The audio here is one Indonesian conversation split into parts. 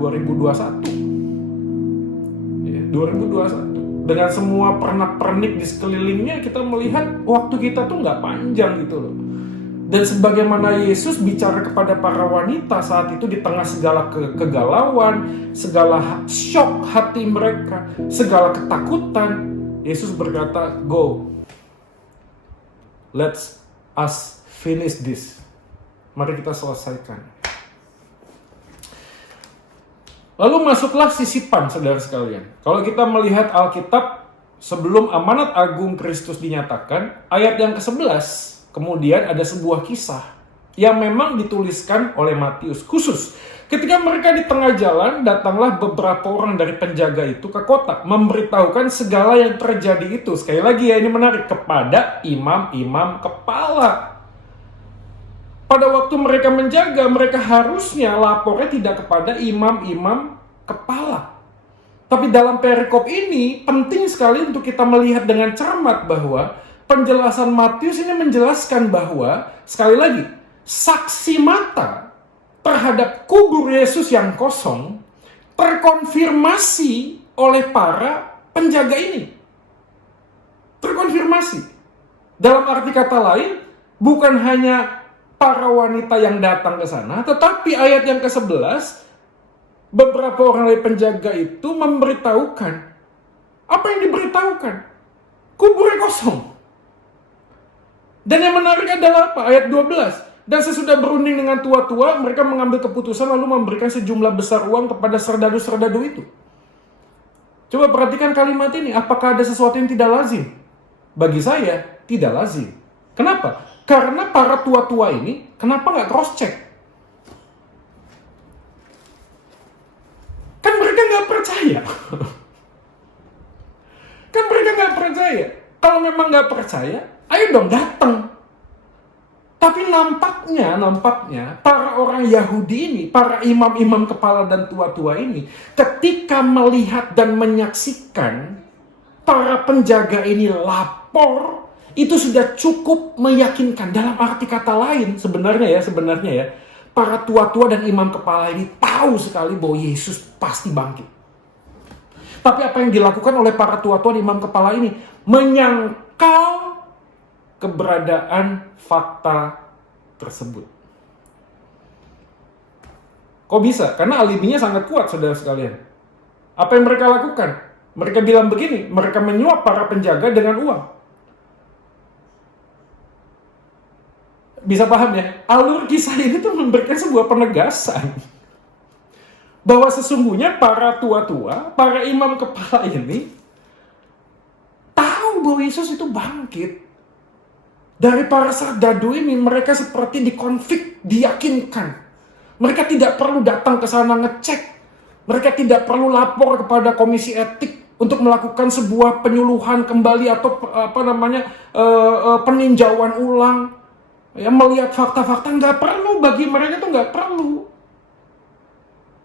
2021. Ya, 2021. Dengan semua pernak-pernik di sekelilingnya, kita melihat waktu kita tuh nggak panjang gitu loh. Dan sebagaimana Yesus bicara kepada para wanita saat itu di tengah segala kegalauan, segala shock hati mereka, segala ketakutan, Yesus berkata, "Go, let's us finish this." Mari kita selesaikan. Lalu masuklah sisipan, saudara sekalian. Kalau kita melihat Alkitab, sebelum amanat agung Kristus dinyatakan, ayat yang ke-11, kemudian ada sebuah kisah yang memang dituliskan oleh Matius khusus. Ketika mereka di tengah jalan, datanglah beberapa orang dari penjaga itu ke kota, memberitahukan segala yang terjadi itu. Sekali lagi ya, ini menarik, kepada imam-imam kepala. Pada waktu mereka menjaga, mereka harusnya lapornya tidak kepada imam-imam kepala. Tapi dalam perikop ini, penting sekali untuk kita melihat dengan cermat bahwa penjelasan Matius ini menjelaskan bahwa, sekali lagi, saksi mata terhadap kubur Yesus yang kosong terkonfirmasi oleh para penjaga ini. Terkonfirmasi. Dalam arti kata lain, bukan hanya para wanita yang datang ke sana, tetapi ayat yang ke-11, beberapa orang dari penjaga itu memberitahukan. Apa yang diberitahukan? Kuburnya kosong. Dan yang menarik adalah apa? Ayat 12. Dan sesudah berunding dengan tua-tua, mereka mengambil keputusan lalu memberikan sejumlah besar uang kepada serdadu-serdadu itu. Coba perhatikan kalimat ini. Apakah ada sesuatu yang tidak lazim? Bagi saya, tidak lazim. Kenapa? Karena para tua-tua ini, kenapa nggak cross-check? Kan mereka nggak percaya. Kan mereka nggak percaya. Kalau memang nggak percaya, ayo dong datang. Tapi nampaknya para orang Yahudi ini, para imam-imam kepala dan tua-tua ini, ketika melihat dan menyaksikan para penjaga ini lapor, itu sudah cukup meyakinkan. Dalam arti kata lain, sebenarnya ya, para tua-tua dan imam kepala ini tahu sekali bahwa Yesus pasti bangkit. Tapi apa yang dilakukan oleh para tua-tua dan imam kepala ini? Menyangkal keberadaan fakta tersebut. Kok bisa? Karena alibinya sangat kuat, saudara sekalian. Apa yang mereka lakukan? Mereka bilang begini, mereka menyuap para penjaga dengan uang. Bisa paham ya? Alur kisah ini tuh memberikan sebuah penegasan bahwa sesungguhnya para tua-tua, para imam kepala ini tahu bahwa Yesus itu bangkit. Dari para serdadu ini, mereka seperti dikonflik, diyakinkan. Mereka tidak perlu datang ke sana ngecek. Mereka tidak perlu lapor kepada komisi etik untuk melakukan sebuah penyuluhan kembali atau peninjauan ulang. Ya, melihat fakta-fakta nggak perlu, bagi mereka itu nggak perlu.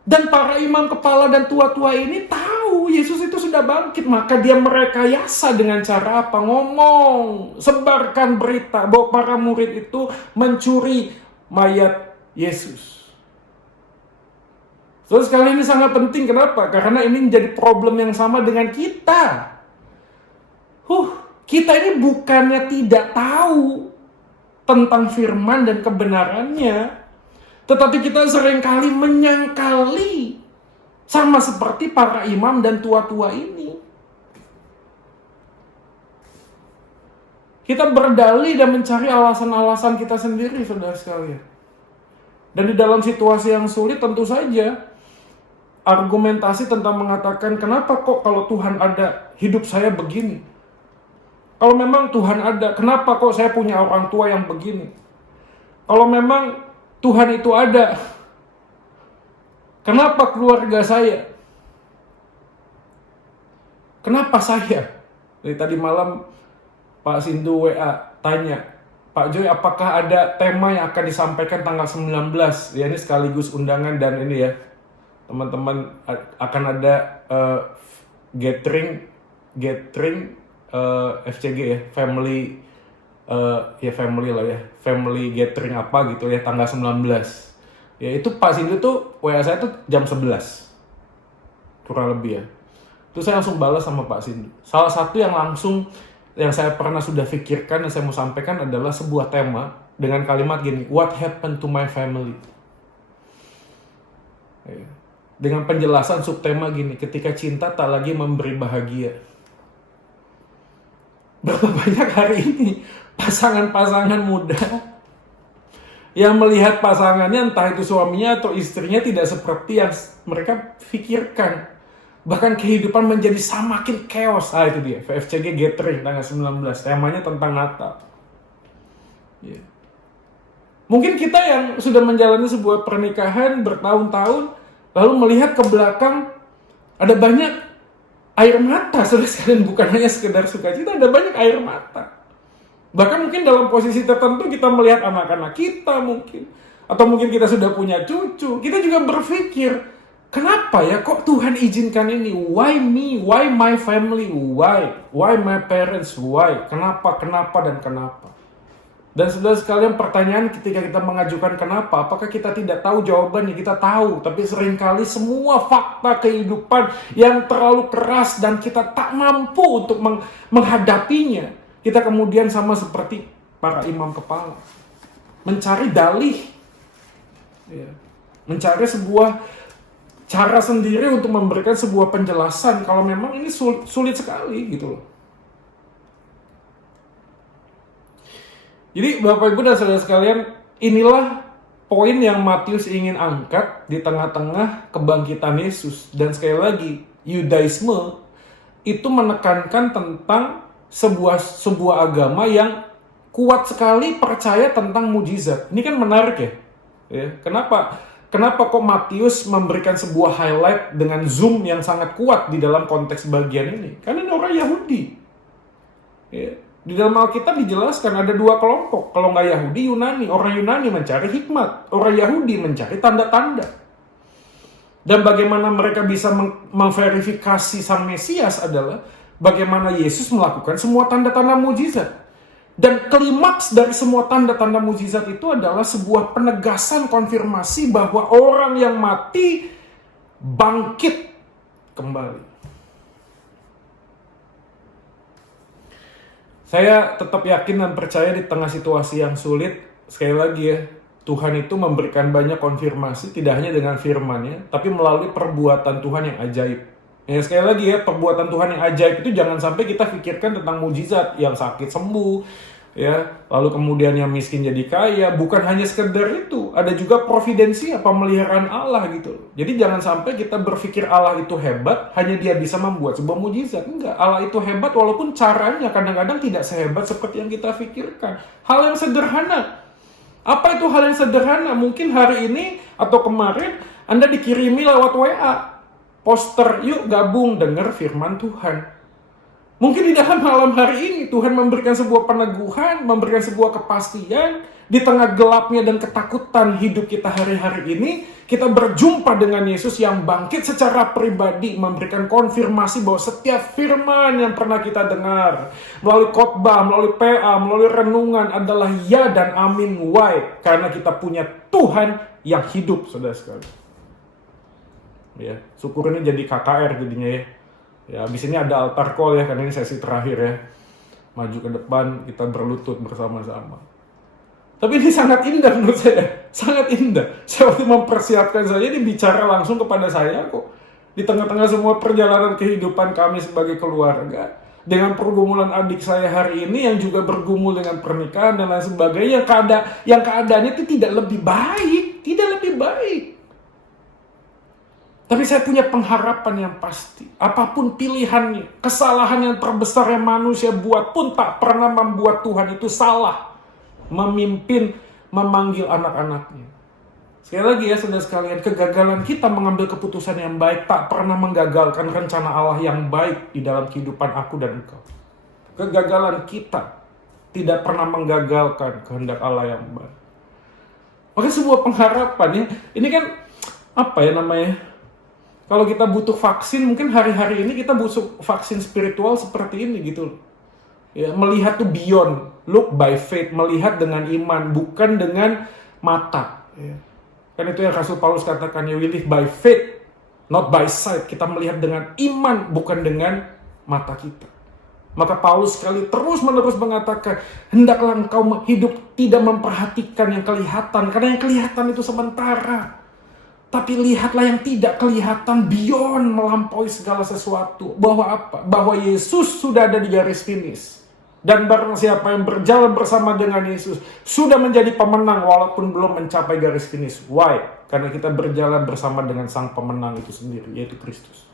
Dan para imam kepala dan tua-tua ini tahu Yesus itu sudah bangkit, maka dia merekayasa dengan cara apa? Ngomong, sebarkan berita bahwa para murid itu mencuri mayat Yesus. Terus kali ini sangat penting, kenapa? Karena ini menjadi problem yang sama dengan kita. Kita ini bukannya tidak tahu tentang firman dan kebenarannya, tetapi kita seringkali menyangkali, sama seperti para imam dan tua-tua ini. Kita berdalih dan mencari alasan-alasan kita sendiri, saudara sekalian. Dan di dalam situasi yang sulit, tentu saja argumentasi tentang mengatakan, kenapa kok kalau Tuhan ada, hidup saya begini? Kalau memang Tuhan ada, kenapa kok saya punya orang tua yang begini? Kalau memang Tuhan itu ada, kenapa keluarga saya? Kenapa saya? Dari tadi malam Pak Sindu WA tanya, Pak Joy, apakah ada tema yang akan disampaikan tanggal 19? Ya, ini sekaligus undangan dan ini ya, teman-teman akan ada gathering FCG ya, family lah ya, family gathering apa gitu ya, tanggal 19. Ya itu Pak Sindu tuh WA saya tuh jam 11 kurang lebih ya. Terus saya langsung balas sama Pak Sindu. Salah satu yang saya pernah sudah pikirkan dan saya mau sampaikan adalah sebuah tema dengan kalimat gini, what happened to my family? Ya. Dengan penjelasan subtema gini, ketika cinta tak lagi memberi bahagia. Berapa banyak hari ini pasangan-pasangan muda yang melihat pasangannya, entah itu suaminya atau istrinya, tidak seperti yang mereka pikirkan. Bahkan kehidupan menjadi semakin chaos. Itu dia, VFCG Gathering tanggal 19. Temanya tentang Natal. Yeah. Mungkin kita yang sudah menjalani sebuah pernikahan bertahun-tahun, lalu melihat ke belakang, ada banyak air mata, saudara sekalian, bukan hanya sekedar sukacita, ada banyak air mata. Bahkan mungkin dalam posisi tertentu kita melihat anak-anak kita mungkin. Atau mungkin kita sudah punya cucu. Kita juga berpikir, kenapa ya kok Tuhan izinkan ini? Why me? Why my family? Why? Why my parents? Why? Kenapa, dan kenapa? Dan saudara sekalian, pertanyaan ketika kita mengajukan kenapa, apakah kita tidak tahu jawabannya? Kita tahu, tapi seringkali semua fakta kehidupan yang terlalu keras dan kita tak mampu untuk menghadapinya. Kita kemudian sama seperti para imam kepala, mencari dalih, mencari sebuah cara sendiri untuk memberikan sebuah penjelasan kalau memang ini sulit sekali gitu loh. Jadi Bapak Ibu dan Saudara sekalian, inilah poin yang Matius ingin angkat di tengah-tengah kebangkitan Yesus. Dan sekali lagi, Yudaisme itu menekankan tentang sebuah agama yang kuat sekali percaya tentang mujizat. Ini kan menarik ya. Kenapa kok Matius memberikan sebuah highlight dengan zoom yang sangat kuat di dalam konteks bagian ini? Karena ini orang Yahudi. Ya. Di dalam Alkitab dijelaskan ada dua kelompok. Kalau nggak Yahudi, Yunani. Orang Yunani mencari hikmat. Orang Yahudi mencari tanda-tanda. Dan bagaimana mereka bisa memverifikasi Sang Mesias adalah bagaimana Yesus melakukan semua tanda-tanda mujizat. Dan klimaks dari semua tanda-tanda mujizat itu adalah sebuah penegasan konfirmasi bahwa orang yang mati bangkit kembali. Saya tetap yakin dan percaya di tengah situasi yang sulit, sekali lagi ya, Tuhan itu memberikan banyak konfirmasi, tidak hanya dengan firman-Nya, tapi melalui perbuatan Tuhan yang ajaib. Ya, sekali lagi ya, perbuatan Tuhan yang ajaib itu jangan sampai kita pikirkan tentang mujizat, yang sakit sembuh, ya, lalu kemudian yang miskin jadi kaya. Bukan hanya sekedar itu, ada juga providensia, pemeliharaan Allah gitu. Jadi jangan sampai kita berpikir Allah itu hebat, hanya Dia bisa membuat sebuah mujizat. Enggak, Allah itu hebat walaupun caranya kadang-kadang tidak sehebat seperti yang kita pikirkan. Hal yang sederhana. Apa itu hal yang sederhana? Mungkin hari ini atau kemarin Anda dikirimi lewat WA poster, yuk gabung dengar firman Tuhan. Mungkin di dalam malam hari ini Tuhan memberikan sebuah peneguhan, memberikan sebuah kepastian. Di tengah gelapnya dan ketakutan hidup kita hari-hari ini, kita berjumpa dengan Yesus yang bangkit secara pribadi, memberikan konfirmasi bahwa setiap firman yang pernah kita dengar melalui khotbah, melalui PA, melalui renungan adalah ya dan amin. Why? Karena kita punya Tuhan yang hidup, saudara sekalian. Ya, syukur ini jadi KKR jadinya ya. Ya, habis ini ada altar call ya, karena ini sesi terakhir ya. Maju ke depan, kita berlutut bersama-sama. Tapi ini sangat indah menurut saya. Sangat indah. Saya waktu mempersiapkan saja, dia bicara langsung kepada saya kok. Di tengah-tengah semua perjalanan kehidupan kami sebagai keluarga. Dengan pergumulan adik saya hari ini yang juga bergumul dengan pernikahan dan lain sebagainya. Yang keadaannya itu tidak lebih baik. Tidak lebih baik. Tapi saya punya pengharapan yang pasti. Apapun pilihannya, kesalahan yang terbesar yang manusia buat pun tak pernah membuat Tuhan itu salah memimpin, memanggil anak-anaknya. Sekali lagi ya saudara sekalian, kegagalan kita mengambil keputusan yang baik tak pernah menggagalkan rencana Allah yang baik di dalam kehidupan aku dan engkau. Kegagalan kita tidak pernah menggagalkan kehendak Allah yang baik. Maka sebuah pengharapan ya, ini kan apa ya namanya? Kalau kita butuh vaksin, mungkin hari-hari ini kita butuh vaksin spiritual seperti ini gitu. Ya, melihat tuh beyond, look by faith, melihat dengan iman, bukan dengan mata. Ya. Kan itu yang Rasul Paulus katakan, we live by faith, not by sight. Kita melihat dengan iman, bukan dengan mata kita. Maka Paulus sekali terus-menerus mengatakan, hendaklah engkau hidup tidak memperhatikan yang kelihatan, karena yang kelihatan itu sementara. Tapi lihatlah yang tidak kelihatan, beyond, melampaui segala sesuatu. Bahwa apa? Bahwa Yesus sudah ada di garis finish. Dan barang siapa yang berjalan bersama dengan Yesus sudah menjadi pemenang walaupun belum mencapai garis finish. Why? Karena kita berjalan bersama dengan sang pemenang itu sendiri, yaitu Kristus.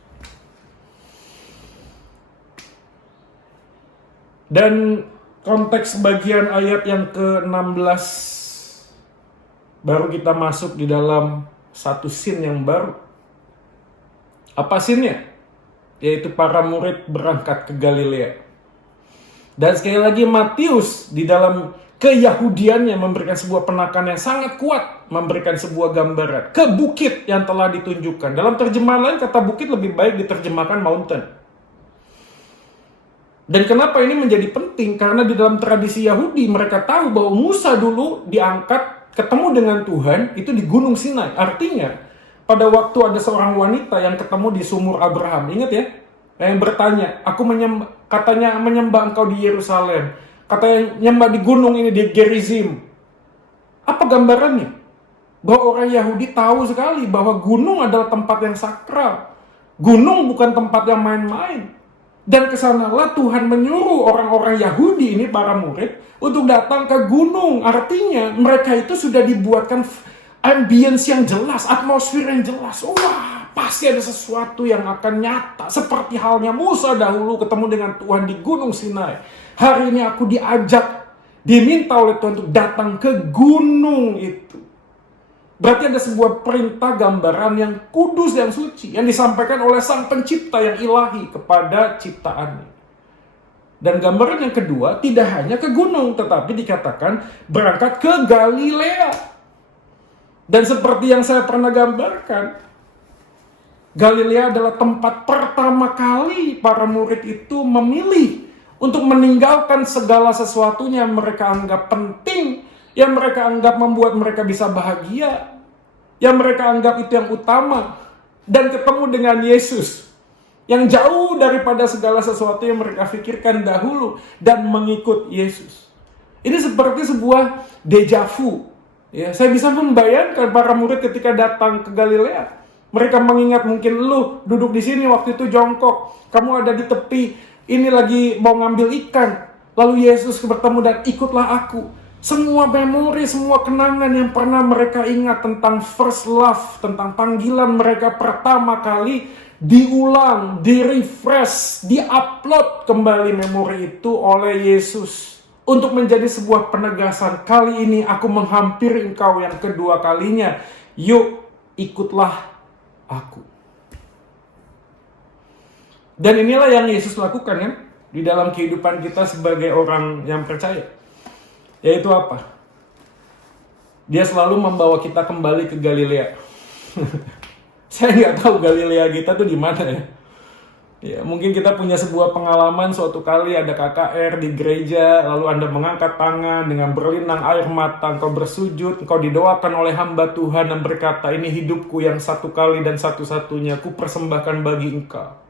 Dan konteks bagian ayat yang ke-16 baru kita masuk di dalam satu scene yang baru. Apa scene-nya? Yaitu para murid berangkat ke Galilea. Dan sekali lagi Matius di dalam keyahudiannya memberikan sebuah penekanan yang sangat kuat, memberikan sebuah gambaran ke bukit yang telah ditunjukkan. Dalam terjemahan lain kata bukit lebih baik diterjemahkan mountain. Dan kenapa ini menjadi penting? Karena di dalam tradisi Yahudi mereka tahu bahwa Musa dulu diangkat ketemu dengan Tuhan itu di Gunung Sinai. Artinya pada waktu ada seorang wanita yang ketemu di sumur Abraham. Ingat ya? Yang bertanya, katanya menyembah engkau di Yerusalem. Katanya nyembah di gunung ini di Gerizim. Apa gambarannya? Bahwa orang Yahudi tahu sekali bahwa gunung adalah tempat yang sakral. Gunung bukan tempat yang main-main. Dan kesanalah Tuhan menyuruh orang-orang Yahudi ini, para murid, untuk datang ke gunung. Artinya mereka itu sudah dibuatkan ambience yang jelas, atmosfer yang jelas. Wah, pasti ada sesuatu yang akan nyata. Seperti halnya Musa dahulu ketemu dengan Tuhan di Gunung Sinai. Hari ini aku diminta oleh Tuhan untuk datang ke gunung itu. Berarti ada sebuah perintah gambaran yang kudus dan suci yang disampaikan oleh Sang Pencipta yang ilahi kepada ciptaannya. Dan gambaran yang kedua tidak hanya ke gunung, tetapi dikatakan berangkat ke Galilea. Dan seperti yang saya pernah gambarkan, Galilea adalah tempat pertama kali para murid itu memilih untuk meninggalkan segala sesuatunya yang mereka anggap penting, yang mereka anggap membuat mereka bisa bahagia, yang mereka anggap itu yang utama, dan ketemu dengan Yesus yang jauh daripada segala sesuatu yang mereka pikirkan dahulu dan mengikut Yesus. Ini seperti sebuah deja vu. Ya, saya bisa membayangkan para murid ketika datang ke Galilea. Mereka mengingat mungkin lu duduk di sini waktu itu jongkok, kamu ada di tepi, ini lagi mau ngambil ikan. Lalu Yesus bertemu dan ikutlah aku. Semua memori, semua kenangan yang pernah mereka ingat tentang first love, tentang panggilan mereka pertama kali, diulang, di-refresh, di-upload kembali memori itu oleh Yesus. Untuk menjadi sebuah penegasan, kali ini aku menghampiri engkau yang kedua kalinya. Yuk, ikutlah aku. Dan inilah yang Yesus lakukan kan di dalam kehidupan kita sebagai orang yang percaya. Yaitu apa? Dia selalu membawa kita kembali ke Galilea. Saya nggak tahu Galilea kita tuh di mana ya. Ya, mungkin kita punya sebuah pengalaman suatu kali ada KKR di gereja, lalu Anda mengangkat tangan dengan berlinang air mata, engkau bersujud, engkau didoakan oleh hamba Tuhan dan berkata, ini hidupku yang satu kali dan satu-satunya, ku persembahkan bagi engkau.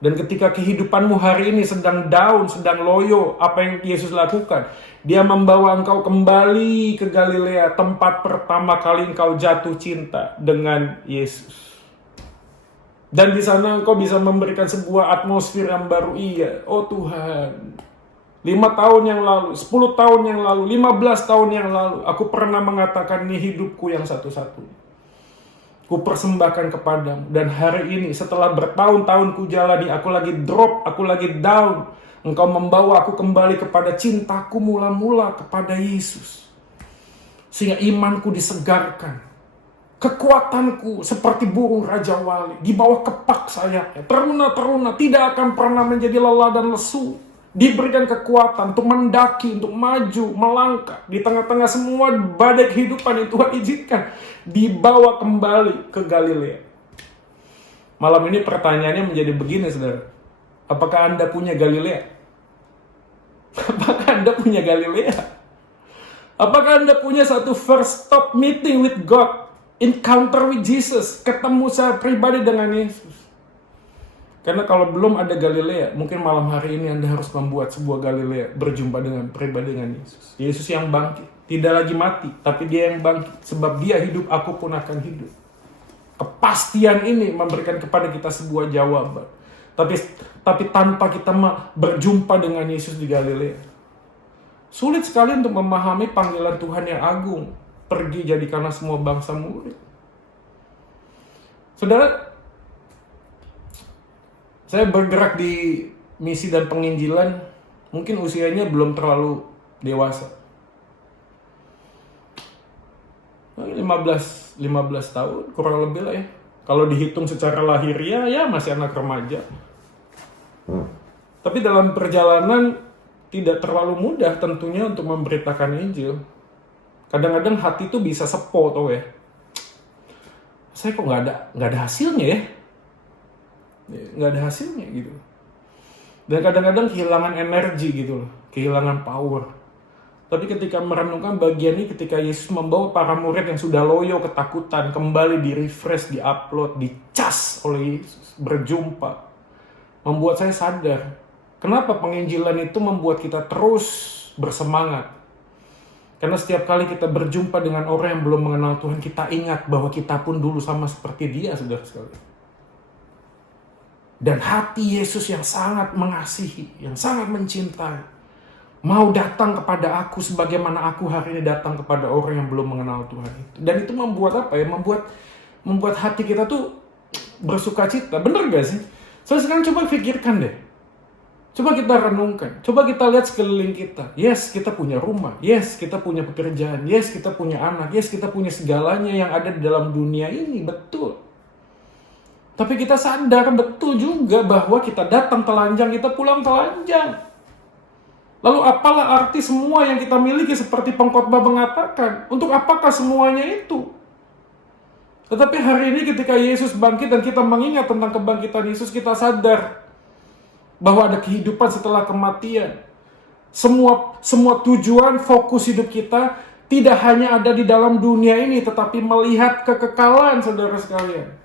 Dan ketika kehidupanmu hari ini sedang down, sedang loyo, apa yang Yesus lakukan? Dia membawa engkau kembali ke Galilea, tempat pertama kali engkau jatuh cinta dengan Yesus. Dan di sana engkau bisa memberikan sebuah atmosfer yang baru. Iya, oh Tuhan, 5 tahun yang lalu, 10 tahun yang lalu, 15 tahun yang lalu, aku pernah mengatakan ini hidupku yang satu-satunya. Ku persembahkan kepadamu. Dan hari ini setelah bertahun-tahun ku jalani, aku lagi drop, aku lagi down. Engkau membawa aku kembali kepada cintaku mula-mula kepada Yesus. Sehingga imanku disegarkan. Kekuatanku seperti burung Raja Wali di bawah kepak sayapnya. Teruna-teruna, tidak akan pernah menjadi lelah dan lesu. Diberikan kekuatan untuk mendaki, untuk maju, melangkah. Di tengah-tengah semua badai kehidupan yang Tuhan izinkan. Dibawa kembali ke Galilea. Malam ini pertanyaannya menjadi begini, saudara. Apakah Anda punya Galilea? Apakah Anda punya Galilea? Apakah Anda punya satu first stop meeting with God? encounter with Jesus, ketemu secara pribadi dengan Yesus. Karena kalau belum ada Galilea, mungkin malam hari ini Anda harus membuat sebuah Galilea, berjumpa dengan pribadi dengan Yesus. Yesus yang bangkit, tidak lagi mati, tapi dia yang bangkit. Sebab dia hidup, aku pun akan hidup. Kepastian ini memberikan kepada kita sebuah jawaban. Tapi tanpa kita berjumpa dengan Yesus di Galilea, sulit sekali untuk memahami panggilan Tuhan yang agung. Pergi jadikanlah semua bangsa murid. Saudara, saya bergerak di misi dan penginjilan, mungkin usianya belum terlalu dewasa. 15 tahun, kurang lebih lah ya. Kalau dihitung secara lahiriah, ya masih anak remaja. Tapi dalam perjalanan, tidak terlalu mudah tentunya untuk memberitakan Injil. Kadang-kadang hati itu bisa sepo tuh ya. Saya kok nggak ada hasilnya ya. Nggak ada hasilnya gitu. Dan kadang-kadang kehilangan energi gitu loh, kehilangan power. Tapi ketika merenungkan bagian ini, ketika Yesus membawa para murid yang sudah loyo, ketakutan, kembali di-refresh, di-upload, dicas oleh Yesus, berjumpa, membuat saya sadar, kenapa penginjilan itu membuat kita terus bersemangat. Karena setiap kali kita berjumpa dengan orang yang belum mengenal Tuhan, kita ingat bahwa kita pun dulu sama seperti dia, saudara sekalian. Dan hati Yesus yang sangat mengasihi, yang sangat mencintai, mau datang kepada aku sebagaimana aku hari ini datang kepada orang yang belum mengenal Tuhan itu. Dan itu membuat apa ya? Membuat hati kita tuh bersukacita. Bener gak sih? So sekarang coba pikirkan deh. Coba kita renungkan. Coba kita lihat sekeliling kita. Yes, kita punya rumah. Yes, kita punya pekerjaan. Yes, kita punya anak. Yes, kita punya segalanya yang ada di dalam dunia ini. Betul. Tapi kita sadar betul juga bahwa kita datang telanjang, kita pulang telanjang. Lalu apalah arti semua yang kita miliki seperti pengkhotbah mengatakan? Untuk apakah semuanya itu? Tetapi hari ini ketika Yesus bangkit dan kita mengingat tentang kebangkitan Yesus, kita sadar bahwa ada kehidupan setelah kematian. Semua tujuan, fokus hidup kita tidak hanya ada di dalam dunia ini, tetapi melihat kekekalan, saudara sekalian.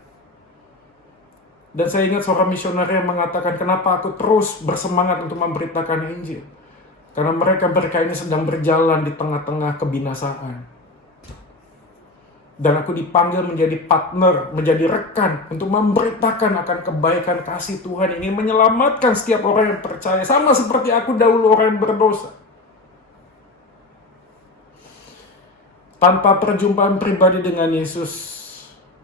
Dan saya ingat seorang misioner yang mengatakan, kenapa aku terus bersemangat untuk memberitakan Injil? Karena mereka ini sedang berjalan di tengah-tengah kebinasaan. Dan aku dipanggil menjadi partner, menjadi rekan untuk memberitakan akan kebaikan kasih Tuhan, ingin menyelamatkan setiap orang yang percaya, sama seperti aku dahulu orang yang berdosa. Tanpa perjumpaan pribadi dengan Yesus,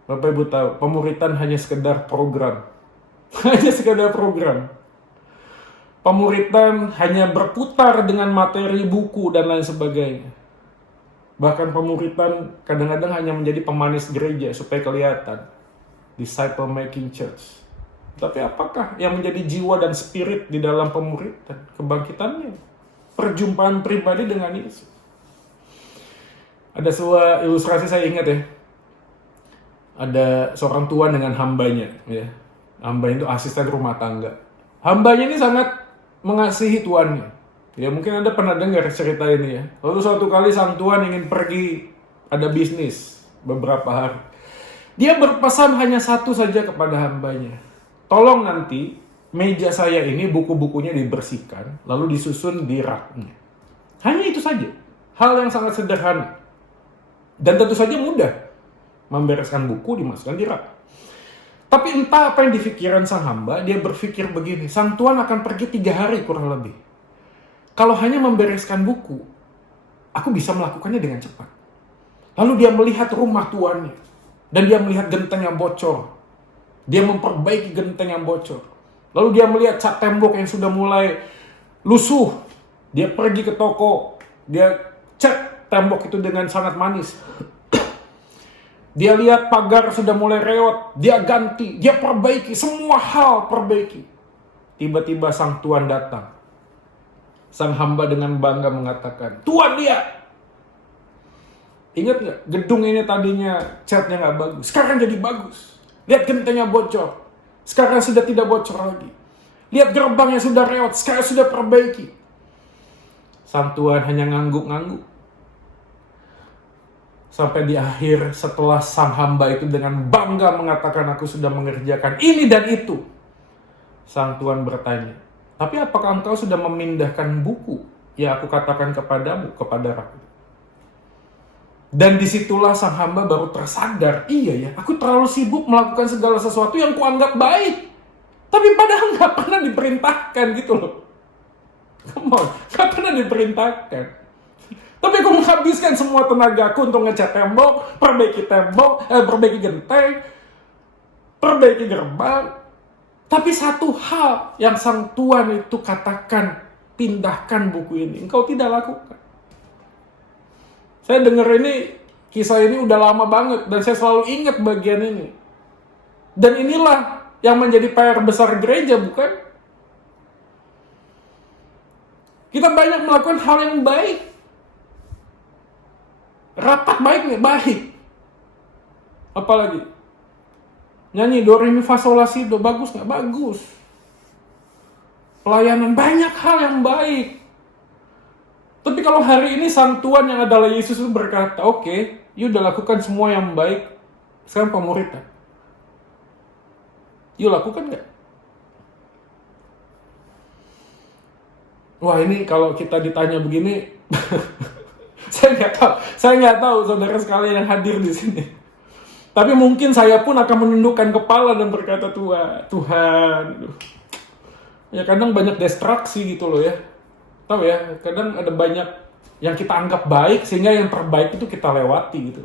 Bapak Ibu tahu, pemuritan hanya sekedar program. Hanya sekedar program. Pemuritan hanya berputar dengan materi buku dan lain sebagainya. Bahkan pemuritan kadang-kadang hanya menjadi pemanis gereja supaya kelihatan. Disciple making church. Tapi apakah yang menjadi jiwa dan spirit di dalam pemuritan? Kebangkitannya. Perjumpaan pribadi dengan Yesus. Ada sebuah ilustrasi saya ingat ya. Ada seorang tuan dengan hambanya, ya. Hambanya itu asisten rumah tangga. Hambanya ini sangat mengasihi tuannya. Ya mungkin Anda pernah dengar cerita ini ya. Lalu suatu kali sang tuan ingin pergi ada bisnis beberapa hari. Dia berpesan hanya satu saja kepada hambanya. Tolong nanti meja saya ini buku-bukunya dibersihkan, lalu disusun di raknya. Hanya itu saja. Hal yang sangat sederhana. Dan tentu saja mudah. Membereskan buku, dimasukkan di rak. Tapi entah apa yang di pikiran sang hamba, dia berpikir begini, sang tuan akan pergi 3 hari kurang lebih. Kalau hanya membereskan buku, aku bisa melakukannya dengan cepat. Lalu dia melihat rumah tuannya, dan dia melihat genteng yang bocor. Dia memperbaiki genteng yang bocor. Lalu dia melihat cat tembok yang sudah mulai lusuh. Dia pergi ke toko, dia cat tembok itu dengan sangat manis. Dia lihat pagar sudah mulai reot, dia ganti, dia perbaiki, semua hal perbaiki. Tiba-tiba sang tuan datang. Sang hamba dengan bangga mengatakan, "Tuan lihat! Ingat nggak, gedung ini tadinya catnya nggak bagus, sekarang jadi bagus. Lihat gentengnya bocor, sekarang sudah tidak bocor lagi. Lihat gerbangnya sudah reot, sekarang sudah perbaiki." Sang tuan hanya ngangguk-ngangguk. Sampai di akhir setelah sang hamba itu dengan bangga mengatakan aku sudah mengerjakan ini dan itu. Sang Tuan bertanya, tapi apakah engkau sudah memindahkan buku yang aku katakan kepadamu, kepada rakyat? Dan disitulah sang hamba baru tersadar, iya ya, aku terlalu sibuk melakukan segala sesuatu yang kuanggap baik. Tapi padahal nggak pernah diperintahkan gitu loh. Come on, nggak pernah diperintahkan. Tapi aku menghabiskan semua tenagaku untuk ngecat tembok, perbaiki genteng, perbaiki gerbang. Tapi satu hal yang sang Tuan itu katakan, pindahkan buku ini, engkau tidak lakukan. Saya dengar ini, kisah ini udah lama banget, dan saya selalu ingat bagian ini. Dan inilah yang menjadi PR besar gereja, bukan? Kita banyak melakukan hal yang baik. Rapat baik nih, baik. Apalagi? Nyanyi do re mi fa sol la si do, bagus nggak? Bagus. Pelayanan, banyak hal yang baik. Tapi kalau hari ini sang Tuan yang adalah Yesus itu berkata, oke, you udah lakukan semua yang baik, sekarang pemuridnya. You lakukan nggak? Wah, ini kalau kita ditanya begini, saya nggak tahu saudara sekalian yang hadir di sini. Tapi mungkin saya pun akan menundukkan kepala dan berkata, Tuhan, ya kadang banyak distraksi gitu loh ya. Tahu ya, kadang ada banyak yang kita anggap baik, sehingga yang terbaik itu kita lewati gitu.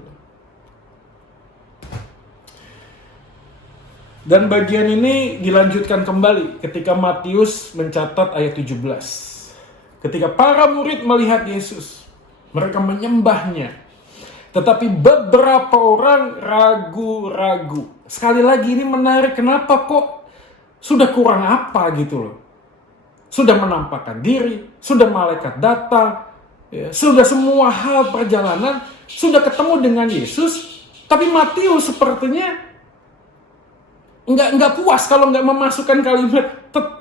Dan bagian ini dilanjutkan kembali ketika Matius mencatat ayat 17. Ketika para murid melihat Yesus, mereka menyembahnya. Tetapi beberapa orang ragu-ragu. Sekali lagi ini menarik, kenapa kok sudah kurang apa gitu loh. Sudah menampakkan diri, sudah malaikat datang, ya, sudah semua hal perjalanan, sudah ketemu dengan Yesus, tapi Matius sepertinya nggak puas kalau nggak memasukkan kalimat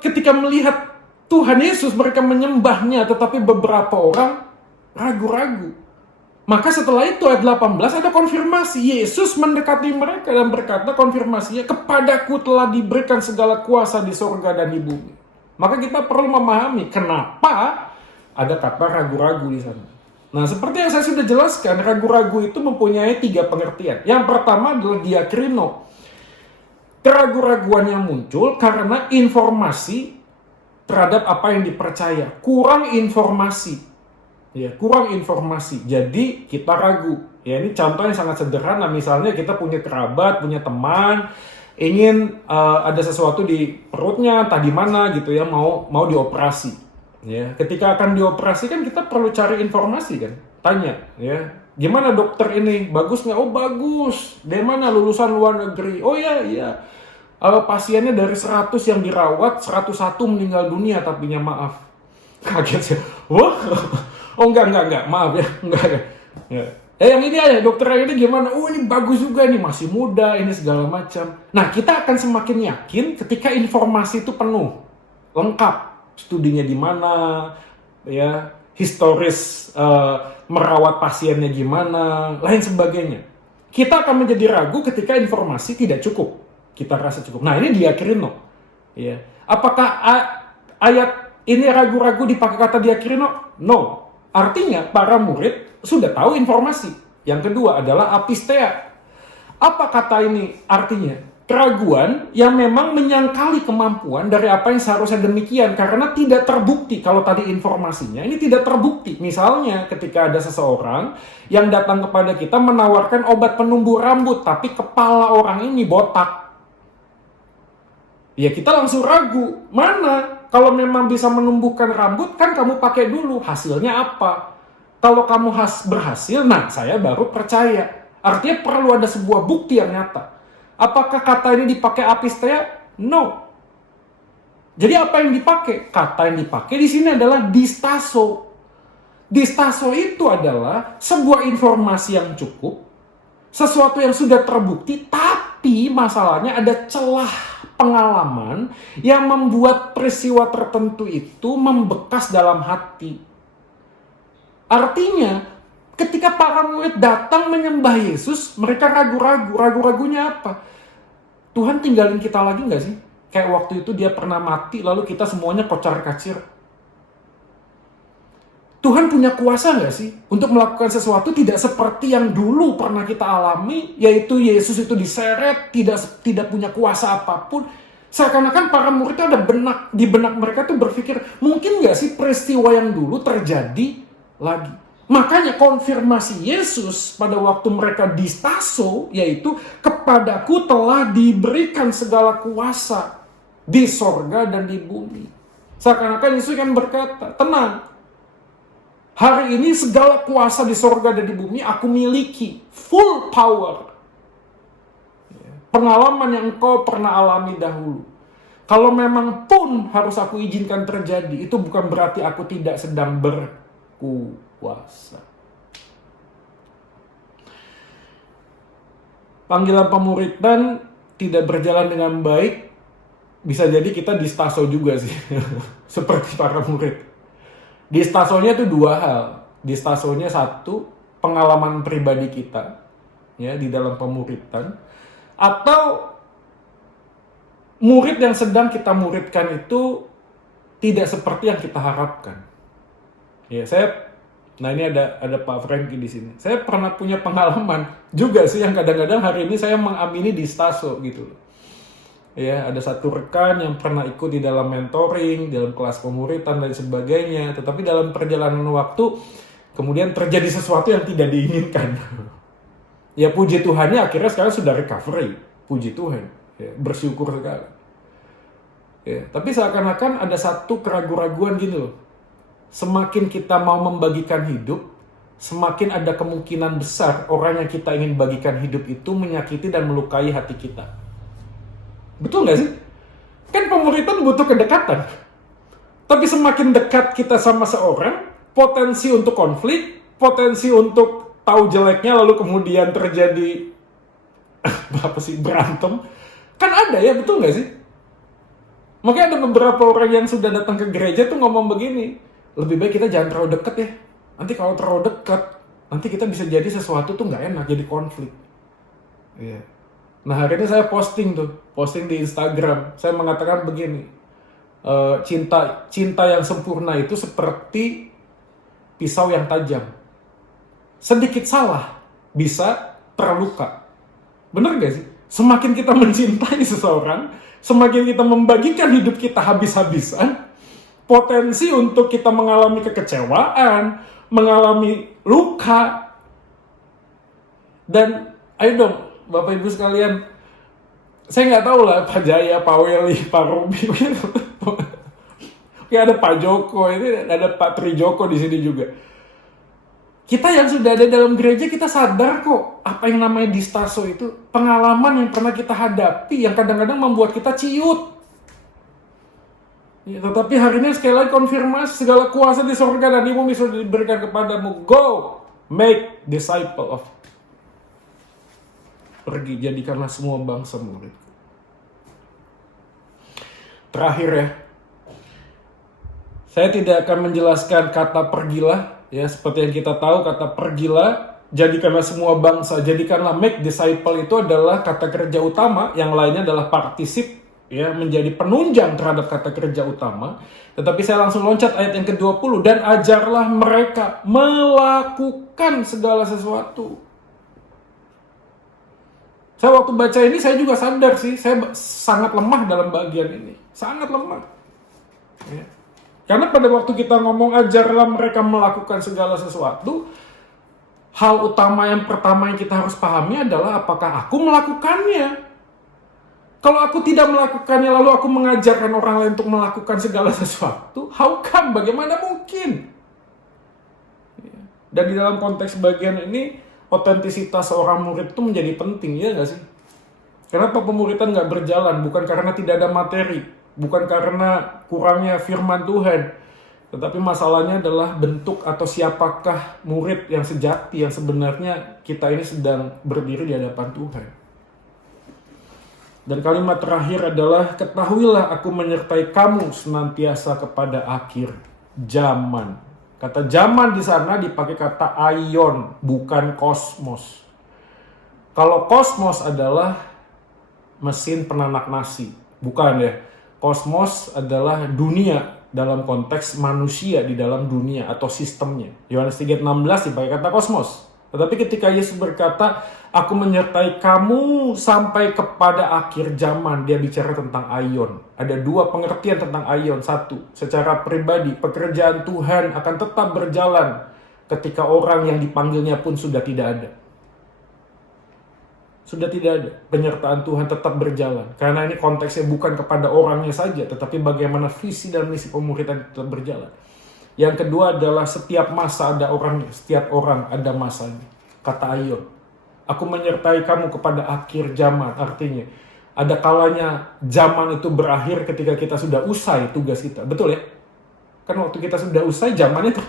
ketika melihat Tuhan Yesus mereka menyembahnya, tetapi beberapa orang ragu-ragu. Maka setelah itu ayat 18 ada konfirmasi. Yesus mendekati mereka dan berkata konfirmasinya, kepadaku telah diberikan segala kuasa di surga dan di bumi. Maka kita perlu memahami kenapa ada kata ragu-ragu di sana. Nah, seperti yang saya sudah jelaskan, ragu-ragu itu mempunyai 3 pengertian. Yang pertama adalah diakrino. Keraguan-raguan yang muncul karena informasi terhadap apa yang dipercaya. Kurang informasi. Ya, kurang informasi. Jadi kita ragu. Ya, ini contoh yang sangat sederhana. Misalnya kita punya kerabat, punya teman, ingin ada sesuatu di perutnya, entah di mana gitu ya, mau dioperasi. Ya, ketika akan dioperasi kan kita perlu cari informasi kan, tanya ya, gimana dokter ini, bagus nggak? Oh bagus. Dari mana? Lulusan luar negeri. Oh iya. Pasiennya dari 100 yang dirawat, 101 meninggal dunia, tapi maaf. Kaget ya. Wah. Oh enggak, maaf ya, enggak. Ya. Yang ini aja, dokter yang ini gimana? Oh ini bagus juga nih, masih muda, ini segala macam. Nah, kita akan semakin yakin ketika informasi itu penuh, lengkap, studinya di mana, ya, historis merawat pasiennya gimana, lain sebagainya. Kita akan menjadi ragu ketika informasi tidak cukup, kita rasa cukup. Nah, ini diakrino. Ya. Apakah ayat ini ragu-ragu dipakai kata diakrino? No. Artinya para murid sudah tahu informasi. Yang kedua adalah apistea. Apa kata ini artinya? Keraguan yang memang menyangkali kemampuan dari apa yang seharusnya demikian. Karena tidak terbukti. Kalau tadi informasinya ini tidak terbukti. Misalnya ketika ada seseorang yang datang kepada kita menawarkan obat penumbuh rambut. Tapi kepala orang ini botak. Ya kita langsung ragu. Mana? Kalau memang bisa menumbuhkan rambut, kan kamu pakai dulu. Hasilnya apa? Kalau kamu berhasil, nah saya baru percaya. Artinya perlu ada sebuah bukti yang nyata. Apakah kata ini dipakai apistea? No. Jadi apa yang dipakai? Kata yang dipakai di sini adalah distaso. Distaso itu adalah sebuah informasi yang cukup, sesuatu yang sudah terbukti, tapi masalahnya ada celah pengalaman yang membuat peristiwa tertentu itu membekas dalam hati. Artinya, Ketika para murid datang menyembah Yesus, mereka ragu-ragu. Ragu-ragunya apa? Tuhan tinggalin kita lagi nggak sih? Kayak waktu itu dia pernah mati, lalu kita semuanya kocar-kacir. Tuhan punya kuasa nggak sih untuk melakukan sesuatu tidak seperti yang dulu pernah kita alami, yaitu Yesus itu diseret, tidak punya kuasa apapun. Seakan-akan para murid itu di benak mereka tuh berpikir, mungkin nggak sih peristiwa yang dulu terjadi lagi? Makanya konfirmasi Yesus pada waktu mereka di Taso, yaitu kepadaku telah diberikan segala kuasa di sorga dan di bumi. Seakan-akan Yesus kan berkata, tenang. Hari ini segala kuasa di sorga dan di bumi aku miliki. Full power. Pengalaman yang engkau pernah alami dahulu. Kalau memang pun harus aku izinkan terjadi, itu bukan berarti aku tidak sedang berkuasa. Panggilan pemuridan tidak berjalan dengan baik. Bisa jadi kita di Taso juga sih. Seperti para murid. Di Tasonya itu dua hal. Di Tasonya satu, pengalaman pribadi kita ya di dalam pemuridan, atau murid yang sedang kita muridkan itu tidak seperti yang kita harapkan. Ya, nah ini ada Pak Franky di sini. Saya pernah punya pengalaman juga sih yang kadang-kadang hari ini saya mengamini di Taso gitu loh. Ya, ada satu rekan yang pernah ikut di dalam mentoring, dalam kelas pemuridan dan sebagainya. Tetapi dalam perjalanan waktu, kemudian terjadi sesuatu yang tidak diinginkan. Ya puji Tuhannya akhirnya sekarang sudah recovery. Puji Tuhan. Ya, bersyukur sekali. Ya, tapi seakan-akan ada satu keraguan-raguan gitu loh. Semakin kita mau membagikan hidup, semakin ada kemungkinan besar orang yang kita ingin bagikan hidup itu menyakiti dan melukai hati kita. Betul nggak sih? Kan pemuridan butuh kedekatan. Tapi semakin dekat kita sama seorang, potensi untuk konflik, potensi untuk tahu jeleknya lalu kemudian terjadi berantem, kan ada ya, betul nggak sih? Makanya ada beberapa orang yang sudah datang ke gereja tuh ngomong begini, lebih baik kita jangan terlalu dekat ya. Nanti kalau terlalu dekat, nanti kita bisa jadi sesuatu tuh nggak enak, jadi konflik. Iya. Nah hari ini saya posting di Instagram. Saya mengatakan begini, cinta yang sempurna itu seperti pisau yang tajam. Sedikit salah bisa terluka. Bener gak sih? Semakin kita mencintai seseorang, semakin kita membagikan hidup kita habis-habisan, potensi untuk kita mengalami kekecewaan, mengalami luka, dan ayo dong Bapak Ibu sekalian, saya nggak tahu lah Pak Jaya, Pak Weli, Pak Robi, ya ada Pak Joko, ini ada Pak Trijoko di sini juga. Kita yang sudah ada dalam gereja kita sadar kok apa yang namanya di Taso itu pengalaman yang pernah kita hadapi yang kadang-kadang membuat kita ciut. Ya, tetapi hari ini sekali lagi konfirmasi segala kuasa di surga dan di bumi sudah diberikan kepadamu. Go make disciple of. Pergi, jadikanlah semua bangsa murid. Terakhir ya, saya tidak akan menjelaskan kata pergilah, ya seperti yang kita tahu kata pergilah, jadikanlah semua bangsa, jadikanlah make disciple itu adalah kata kerja utama, yang lainnya adalah partisip, ya menjadi penunjang terhadap kata kerja utama. Tetapi saya langsung loncat ayat yang ke-20, dan ajarlah mereka melakukan segala sesuatu. Saya waktu baca ini saya juga sadar sih, saya sangat lemah dalam bagian ini. Sangat lemah. Ya. Karena pada waktu kita ngomong ajarlah mereka melakukan segala sesuatu, hal utama yang pertama yang kita harus pahami adalah apakah aku melakukannya. Kalau aku tidak melakukannya lalu aku mengajarkan orang lain untuk melakukan segala sesuatu, how come? Bagaimana mungkin? Ya. Dan di dalam konteks bagian ini, otentisitas seorang murid itu menjadi penting, ya nggak sih? Kenapa pemuridan nggak berjalan? Bukan karena tidak ada materi, bukan karena kurangnya firman Tuhan, tetapi masalahnya adalah bentuk atau siapakah murid yang sejati, yang sebenarnya kita ini sedang berdiri di hadapan Tuhan. Dan kalimat terakhir adalah, ketahuilah aku menyertai kamu senantiasa kepada akhir zaman. Kata zaman di sana dipakai kata aion, bukan kosmos. Kalau kosmos adalah mesin penanak nasi, bukan ya. Kosmos adalah dunia dalam konteks manusia di dalam dunia atau sistemnya. Yohanes 3:16 dipakai kata kosmos. Tetapi ketika Yesus berkata, aku menyertai kamu sampai kepada akhir zaman, dia bicara tentang aion. Ada dua pengertian tentang aion. Satu, secara pribadi, pekerjaan Tuhan akan tetap berjalan ketika orang yang dipanggilnya pun sudah tidak ada. Sudah tidak ada. Penyertaan Tuhan tetap berjalan. Karena ini konteksnya bukan kepada orangnya saja, tetapi bagaimana visi dan misi pemuridan tetap berjalan. Yang kedua adalah setiap masa ada orangnya, setiap orang ada masanya. Kata aion. Aku menyertai kamu kepada akhir zaman. Artinya, ada kalanya zaman itu berakhir ketika kita sudah usai tugas kita. Betul ya? Kan waktu kita sudah usai zamannya tuh.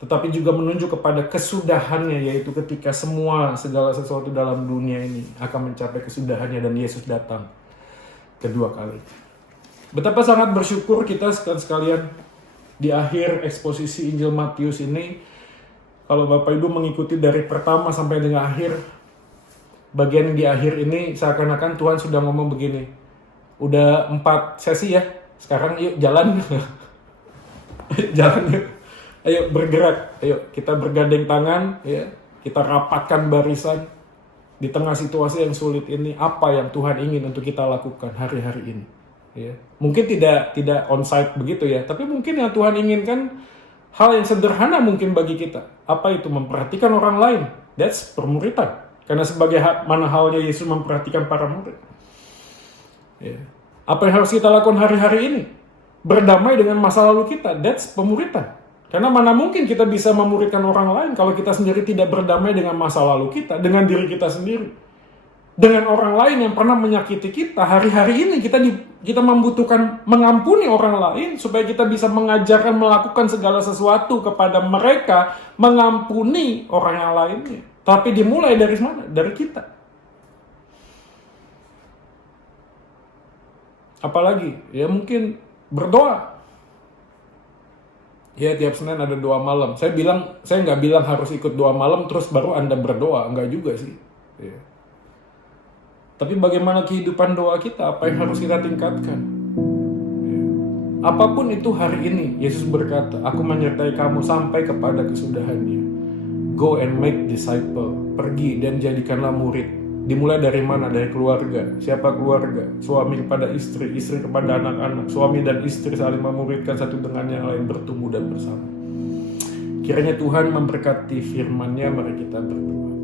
Tetapi juga menunjuk kepada kesudahannya, yaitu ketika segala sesuatu dalam dunia ini akan mencapai kesudahannya dan Yesus datang kedua kali. Betapa sangat bersyukur kita sekalian di akhir eksposisi Injil Matius ini, kalau Bapak Ibu mengikuti dari pertama sampai dengan akhir, bagian di akhir ini seakan-akan Tuhan sudah ngomong begini, udah 4 sesi ya, sekarang yuk jalan. Jalan yuk, ayo bergerak, ayo kita bergandeng tangan, ya, kita rapatkan barisan di tengah situasi yang sulit ini. Apa yang Tuhan ingin untuk kita lakukan hari-hari ini? Ya. Mungkin tidak onsite begitu ya, tapi mungkin yang Tuhan inginkan hal yang sederhana mungkin bagi kita. Apa itu? Memperhatikan orang lain. That's permuritan. Karena sebagai mana halnya Yesus memperhatikan para murid. Ya. Apa yang harus kita lakukan hari-hari ini? Berdamai dengan masa lalu kita. That's pemuritan. Karena mana mungkin kita bisa memuridkan orang lain kalau kita sendiri tidak berdamai dengan masa lalu kita, dengan diri kita sendiri. Dengan orang lain yang pernah menyakiti kita, hari-hari ini kita membutuhkan mengampuni orang lain supaya kita bisa mengajarkan melakukan segala sesuatu kepada mereka, mengampuni orang yang lainnya. Tapi dimulai dari mana? Dari kita. Apalagi? Ya mungkin berdoa. Ya tiap Senin ada doa malam. Saya nggak bilang harus ikut doa malam terus baru Anda berdoa. Enggak juga sih. Ya. Tapi bagaimana kehidupan doa kita? Apa yang harus kita tingkatkan? Ya. Apapun itu hari ini, Yesus berkata, aku menyertai kamu sampai kepada kesudahannya. Go and make disciple. Pergi dan jadikanlah murid. Dimulai dari mana? Dari keluarga. Siapa keluarga? Suami kepada istri, istri kepada anak-anak. Suami dan istri saling memuridkan satu dengan yang lain, bertumbuh dan bersama. Kiranya Tuhan memberkati firman-Nya, mari kita berdoa.